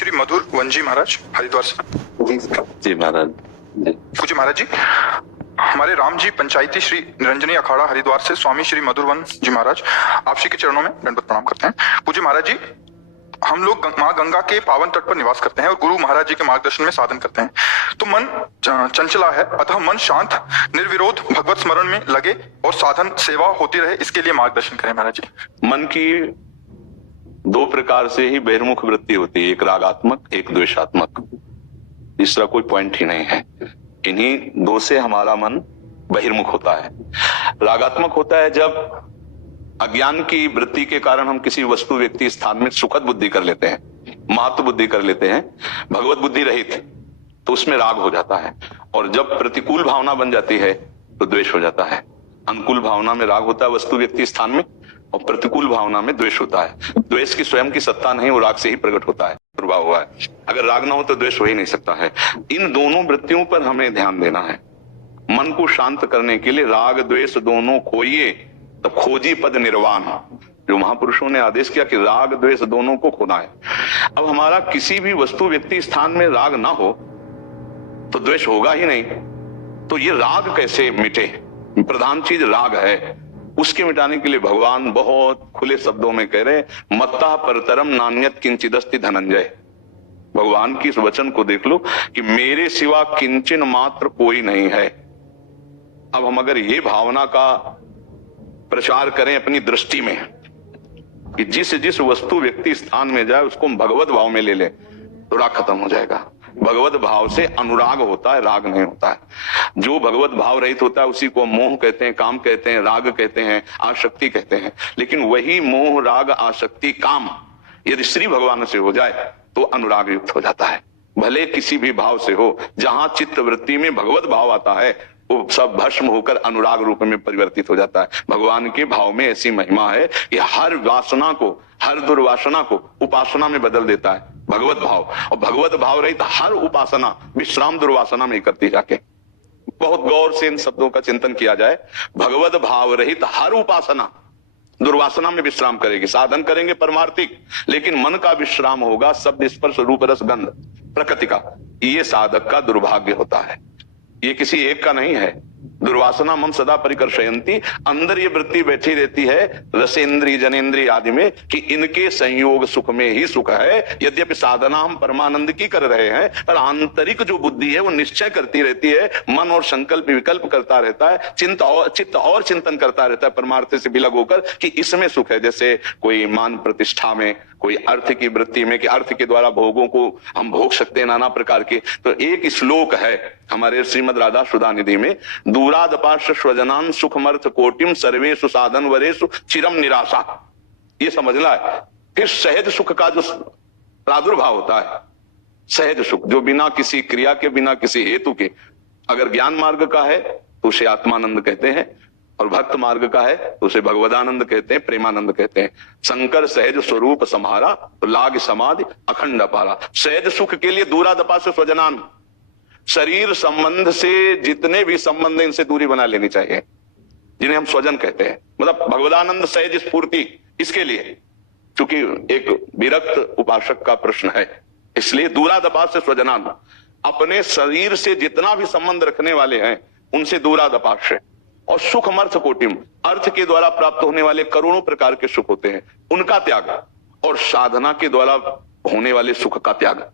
श्री मधुर वंजी महाराज हरिद्वार से। जी महाराज जी। पूज्य महाराज जी, हमारे राम जी पंचायती श्री निरंजनी अखाड़ा हरिद्वार से स्वामी श्री मधुरवन जी महाराज आप श्री के चरणों में दंडवत प्रणाम करते हैं। पूज्य महाराज जी, हम लोग माँ गंगा के पावन तट पर निवास करते हैं और गुरु महाराज जी के मार्गदर्शन में साधन करते हैं। तो मन चंचला है, अतः मन शांत निर्विरोध भगवत स्मरण में लगे और साधन सेवा होती रहे, इसके लिए मार्गदर्शन करें महाराज जी। मन की दो प्रकार से ही बहिर्मुख वृत्ति होती है, एक रागात्मक एक द्वेषात्मक, तीसरा कोई पॉइंट ही नहीं है। इन्हीं दो से हमारा मन बहिर्मुख होता है। रागात्मक होता है जब अज्ञान की वृत्ति के कारण हम किसी वस्तु व्यक्ति स्थान में सुखद बुद्धि कर लेते हैं, महत्व बुद्धि कर लेते हैं, भगवत बुद्धि रहित, तो उसमें राग हो जाता है। और जब प्रतिकूल भावना बन जाती है तो द्वेष हो जाता है। अनुकूल भावना में राग होता है वस्तु व्यक्ति स्थान में, और प्रतिकूल भावना में द्वेष होता है। द्वेष की स्वयं की सत्ता नहीं, वो राग से ही प्रकट होता है, प्रभाव हुआ है। अगर राग ना हो तो द्वेष हो ही नहीं सकता है। इन दोनों वृत्तियों पर हमें ध्यान देना है। मन को शांत करने के लिए राग द्वेष दोनों खोइए तब खोजी पद निर्वाण, जो महापुरुषों ने आदेश किया कि राग द्वेष दोनों को खोना है। अब हमारा किसी भी वस्तु व्यक्ति स्थान में राग ना हो तो द्वेष होगा ही नहीं, तो ये राग कैसे मिटे? प्रधान चीज राग है। उसके मिटाने के लिए भगवान बहुत खुले शब्दों में कह रहे, मत्ता परतरम नान्यत किंचिदस्ति धनंजय। भगवान की इस वचन को देख लो कि मेरे सिवा किंचन मात्र कोई नहीं है। अब हम अगर ये भावना का प्रचार करें अपनी दृष्टि में कि जिस जिस वस्तु व्यक्ति स्थान में जाए उसको हम भगवत भाव में ले ले, तो राग खत्म हो जाएगा। भगवत भाव से अनुराग होता है, राग नहीं होता है। जो भगवत भाव रहित होता है उसी को मोह कहते हैं, काम कहते हैं, राग कहते हैं, आसक्ति कहते हैं। लेकिन वही मोह राग आसक्ति काम यदि श्री भगवान से हो जाए तो अनुराग युक्त हो जाता है। भले किसी भी भाव से हो, जहां चित्त वृत्ति में भगवत भाव आता है वो सब भस्म होकर अनुराग रूप में परिवर्तित हो जाता है। भगवान के भाव में ऐसी महिमा है कि हर वासना को, हर दुर्वासना को उपासना में बदल देता है भगवत भाव। और भगवत भाव रहित हर उपासना विश्राम दुर्वासना में करती जाके। बहुत गौर से इन शब्दों का चिंतन किया जाए। भगवत भाव रहित हर उपासना दुर्वासना में विश्राम करेगी। साधन करेंगे परमार्थिक, लेकिन मन का विश्राम होगा शब्द स्पर्श रूप रस गंध प्रकृति का। ये साधक का दुर्भाग्य होता है, ये किसी एक का नहीं है। दुर्वासना मम सदा परिकर्षयंती, अंदर ये वृत्ति बैठी रहती है रसेंद्री जनेन्द्री आदि में कि इनके संयोग सुख में ही सुख है। यद्यपि साधना हम परमानंद की कर रहे हैं, पर आंतरिक जो बुद्धि है वो निश्चय करती रहती है, मन और संकल्प विकल्प करता रहता है, चित्त और चिंतन करता रहता है परमार्थ से विलग होकर कि इसमें सुख है। जैसे कोई मान प्रतिष्ठा में, कोई अर्थ की वृत्ति में कि अर्थ के द्वारा भोगों को हम भोग सकते हैं नाना प्रकार के। तो एक श्लोक है हमारे श्रीमद राधा सुधा निधि में, दूरादपाश स्वजनान सुखमर्थ कोटिम सर्वेषु साधन वरेषु चिरम निराशा। ये समझना है। फिर सहज सुख का जो प्रादुर्भाव होता है, सहज सुख जो बिना किसी क्रिया के, बिना किसी हेतु के, अगर ज्ञान मार्ग का है तो उसे आत्मानंद कहते हैं, और भक्त मार्ग का है तो उसे भगवदानंद कहते हैं, प्रेमानंद कहते हैं। शंकर सहज स्वरूप सम्हारा तो लाग समाधि अखंड अपारा। सहज सुख के लिए दूरादपा से स्वजनान, शरीर संबंध से जितने भी संबंध इनसे दूरी बना लेनी चाहिए, जिन्हें हम स्वजन कहते हैं। मतलब भगवदानंद सहज स्फूर्ति, इसके लिए क्योंकि एक विरक्त उपासक का प्रश्न है, इसलिए दूरादपा से स्वजनान, अपने शरीर से जितना भी संबंध रखने वाले हैं उनसे दूरादपाश है। और सुखमर्थ कोटिम, अर्थ के द्वारा प्राप्त होने वाले करोड़ों प्रकार के सुख होते हैं, उनका त्याग, और साधना के द्वारा होने वाले सुख का त्याग।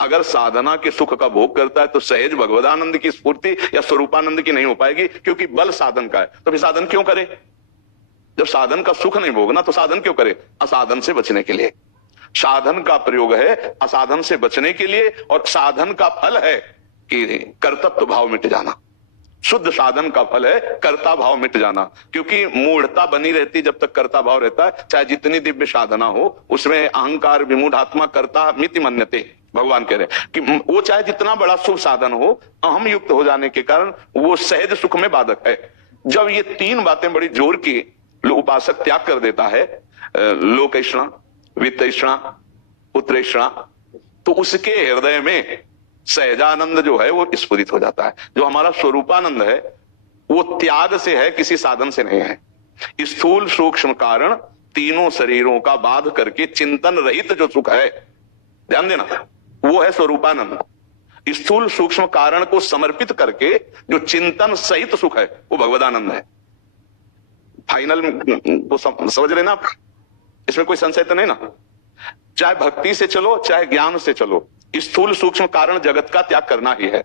अगर साधना के सुख का भोग करता है तो सहज भगवदानंद की स्फूर्ति या स्वरूपानंद की नहीं हो पाएगी, क्योंकि बल साधन का है। तो फिर साधन क्यों करे? जब साधन का सुख नहीं भोगना तो साधन क्यों करे? असाधन से बचने के लिए। साधन का प्रयोग है असाधन से बचने के लिए, और साधन का फल है कि कर्तव्य भाव मिट जाना। शुद्ध साधन का फल है कर्ता भाव मिट जाना, क्योंकि मूढ़ता बनी रहती जब तक कर्ता भाव रहता है। चाहे जितनी दिव्य साधना हो उसमें अहंकार विमूढ़ आत्मा कर्ता मिति मन्यते। भगवान कह रहे हैं कि वो चाहे जितना बड़ा शुभ साधन हो, अहम युक्त हो जाने के कारण वो सहज सुख में बाधक है। जब ये तीन बातें बड़ी जोर की उपासक त्याग कर देता है, लोकैषणा, वित्तैषणा, पुत्रैषणा, तो उसके हृदय में सहजानंद जो है वो स्फुरित हो जाता है। जो हमारा स्वरूपानंद है वो त्याग से है, किसी साधन से नहीं है। स्थूल सूक्ष्म कारण तीनों शरीरों का बाध करके चिंतन रहित जो सुख है ध्यान देना, वो है स्वरूपानंद। स्थूल सूक्ष्म कारण को समर्पित करके जो चिंतन सहित सुख है वो भगवदानंद है। फाइनल को समझ लेना आप, इसमें कोई संशय तो नहीं ना। चाहे भक्ति से चलो चाहे ज्ञान से चलो, स्थूल सूक्ष्म कारण जगत का त्याग करना ही है,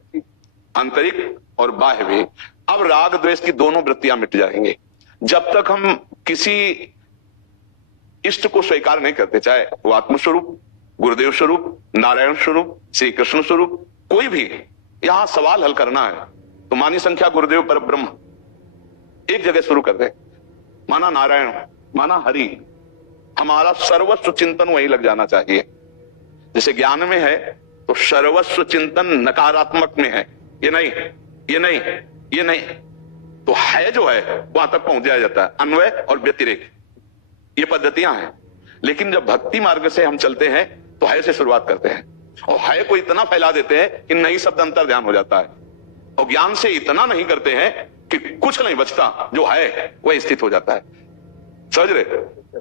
आंतरिक और बाह्य भी। अब राग द्वेष की दोनों वृत्तियां मिट जाएंगे जब तक हम किसी इष्ट को स्वीकार नहीं करते, चाहे वो आत्मस्वरूप, गुरुदेव स्वरूप, नारायण स्वरूप, श्री कृष्ण स्वरूप, कोई भी। यहां सवाल हल करना है तो मानी संख्या गुरुदेव पर ब्रह्म एक जगह शुरू कर दे, माना नारायण, माना हरि, हमारा सर्वस्व चिंतन वहीं लग जाना चाहिए। जैसे ज्ञान में है तो सर्वस्व चिंतन नकारात्मक में है, ये नहीं, ये नहीं, ये नहीं, तो है जो है वहां तक पहुंच जाया जाता है। अन्वय और व्यतिरेक ये पद्धतियां हैं। लेकिन जब भक्ति मार्ग से हम चलते हैं तो है से शुरुआत करते हैं और है को इतना फैला देते हैं कि नहीं शब्द अंतर ध्यान हो जाता है, और ज्ञान से इतना नहीं करते हैं कि कुछ नहीं बचता, जो है वह स्थित हो जाता है। समझ रहे?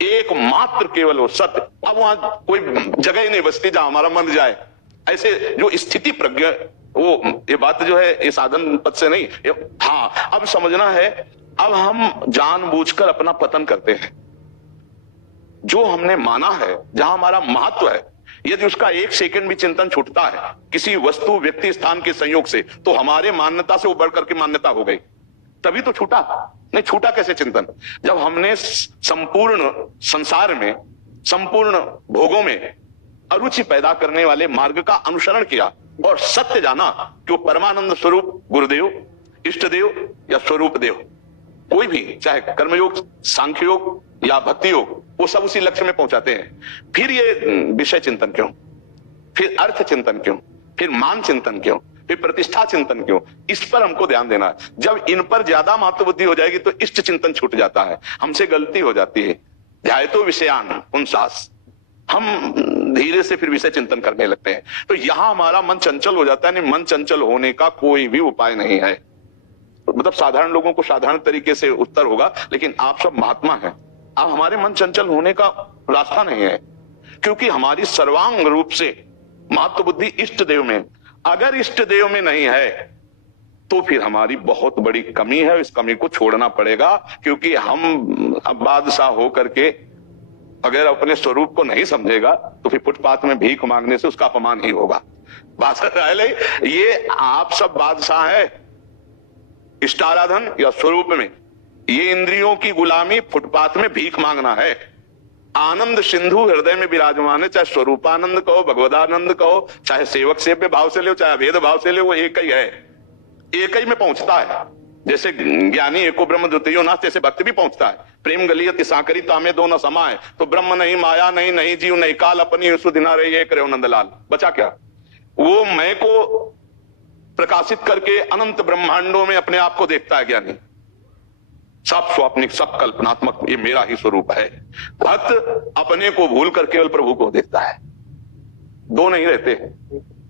एकमात्र केवल वो सत्य। अब वहां कोई जगह ही नहीं बचती जहां हमारा मन जाए। ऐसे जो स्थिति प्रज्ञा, वो ये बात जो है ये साधन पद से नहीं, हाँ अब समझना है। अब हम जानबूझकर अपना पतन करते हैं। जो हमने माना है, जहां हमारा महत्व है, यदि उसका एक सेकंड भी चिंतन छूटता है किसी वस्तु, व्यक्ति, स्थान के संयोग से, तो हमारे मान्यता से वो बढ़कर के मान्यता हो गई। तभी तो छूटा। नहीं छूटा कैसे चिंतन? जब हमने संपूर्ण संसार में, संपूर्ण भोगों में अरुचि पैदा करने वाले मार्ग का अनुसरण किया और सत्य जाना कि वो परमानंद स्वरूप गुरुदेव, इष्ट देव या स्वरूप देव, कोई भी, चाहे कर्मयोग, सांख्य योग या भक्ति योग, वो सब उसी लक्ष्य में पहुंचाते हैं। फिर ये विषय चिंतन क्यों, फिर अर्थ चिंतन क्यों, फिर मान चिंतन क्यों, फिर प्रतिष्ठा चिंतन क्यों? इस पर हमको ध्यान देना है। जब इन पर ज्यादा महत्व बुद्धि हो जाएगी तो इष्ट चिंतन छूट जाता है, हमसे गलती हो जाती है। ध्यायतो विषयान पुंसास, हम धीरे से फिर विषय चिंतन करने लगते हैं। तो यहां हमारा मन चंचल हो जाता है। नहीं, मन चंचल होने का कोई भी उपाय नहीं है। मतलब साधारण लोगों को साधारण तरीके से उत्तर होगा, लेकिन आप सब महात्मा हैं, अब हमारे मन चंचल होने का रास्ता नहीं है, क्योंकि हमारी सर्वांग रूप से महत्व बुद्धि इष्ट देव में। अगर इष्ट देव में नहीं है तो फिर हमारी बहुत बड़ी कमी है, इस कमी को छोड़ना पड़ेगा। क्योंकि हम अब बादशाह होकर के अगर अपने स्वरूप को नहीं समझेगा तो फिर फुटपाथ में भीख मांगने से उसका अपमान ही होगा। बादशाह ये आप सब बादशाह है इष्टाराधन या स्वरूप में, ये इंद्रियों की गुलामी फुटपाथ में भीख मांगना है। आनंद सिंधु हृदय में विराजमान है, चाहे स्वरूपानंद कहो, भगवदानंद कहो, चाहे सेवक सेव्य भाव से ले, चाहे अभेद भाव से ले, वो एक ही है, एक ही में पहुंचता है। जैसे ज्ञानी एको ब्रह्म द्वितीयो नाथ, जैसे भक्त भी पहुंचता है। प्रेम गलियत साकरी तामे दो न समाए, तो ब्रह्म नहीं, माया नहीं, नहीं जीव नहीं काल, अपनी सुधिना रही एक रहो नंदलाल। बचा क्या? वो मैं को प्रकाशित करके अनंत ब्रह्मांडों में अपने आप को देखता है ज्ञानी। सब स्वाप्निक, सब कल्पनात्मक, ये मेरा ही स्वरूप है। भक्त अपने को भूल कर केवल प्रभु को देखता है। दो नहीं रहते,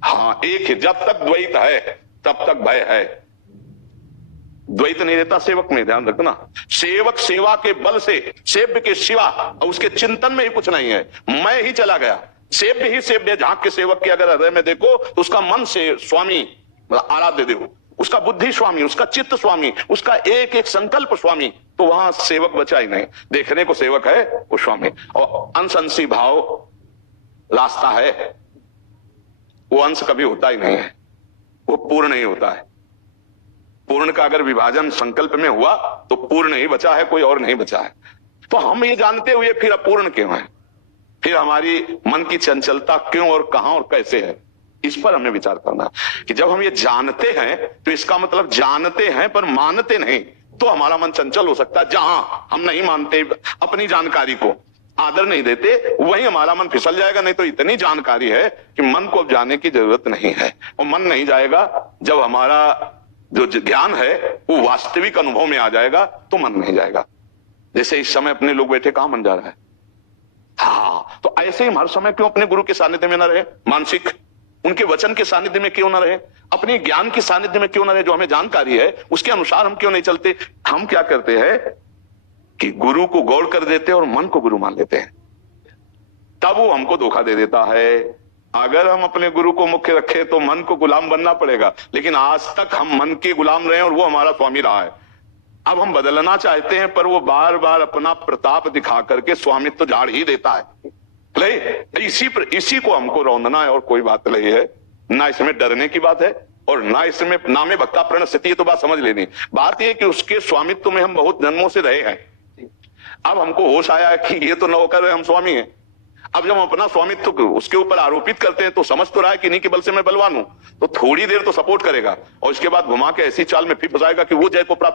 हाँ एक ही। जब तक द्वैत है तब तक भय है। द्वैत नहीं रहता सेवक में, ध्यान रखना। सेवक सेवा के बल से सेव्य के सिवा उसके चिंतन में ही कुछ नहीं है, मैं ही चला गया। सेव्य ही सेव्य, झांक के सेवक के अगर हृदय में देखो तो उसका मन से स्वामी आराध्य देव, उसका बुद्धि स्वामी, उसका चित्त स्वामी, उसका एक एक संकल्प स्वामी, तो वहां सेवक बचा ही नहीं। देखने को सेवक है वो स्वामी। और अंश अंशी भाव रास्ता है, वो अंश कभी होता ही नहीं है, वो पूर्ण नहीं होता है। पूर्ण का अगर विभाजन संकल्प में हुआ तो पूर्ण ही बचा है, कोई और नहीं बचा है। तो हम ये जानते हुए फिर अपूर्ण क्यों है, फिर हमारी मन की चंचलता क्यों और कहां और कैसे है, इस पर हमें विचार करना कि जब हम ये जानते हैं तो इसका मतलब जानते हैं पर मानते नहीं, तो हमारा मन चंचल हो सकता है। जहां हम नहीं मानते, अपनी जानकारी को आदर नहीं देते, वहीं हमारा मन फिसल जाएगा। नहीं तो इतनी जानकारी है कि मन को अब जाने की जरूरत नहीं है। और मन नहीं जाएगा जब हमारा जो ज्ञान है वो वास्तविक अनुभव में आ जाएगा, तो मन नहीं जाएगा। जैसे इस समय अपने लोग बैठे, कहां मन जा रहा है? हाँ, तो ऐसे ही हर समय क्यों अपने गुरु के सानिध्य में न रहे, मानसिक उनके वचन के सानिध्य में क्यों ना रहे, अपने ज्ञान के सानिध्य में क्यों ना रहे, जो हमें जानकारी है उसके अनुसार हम क्यों नहीं चलते। हम क्या करते हैं कि गुरु को गौड़ कर देते हैं और मन को गुरु मान लेते हैं। तब वो हमको धोखा दे देता है, अगर हम अपने गुरु को मुख्य रखें तो मन को गुलाम बनना पड़ेगा, लेकिन आज तक हम मन के गुलाम रहे और वो हमारा स्वामी रहा है। अब हम बदलना चाहते हैं पर वो बार बार अपना प्रताप दिखा करके स्वामित्व तो झाड़ ही देता है। नहीं, इसी को हमको रौंदना है और कोई बात नहीं है। ना इसमें डरने की बात है और ना इसमें नामे भक्ता प्रण स्थिति, तो बात समझ लेनी। बात यह कि उसके स्वामित्व में हम बहुत जन्मों से रहे हैं। अब हमको होश आया है कि ये तो नौकर है, हम स्वामी हैं। अब जब हम अपना स्वामित्व उसके ऊपर आरोपित करते हैं तो समझ तो रहा है कि नहीं के बल से मैं बलवान हूं, तो थोड़ी देर तो सपोर्ट करेगा और इसके बाद घुमा के ऐसी चाल में फिर फंसाएगा कि वो जय को प्राप्त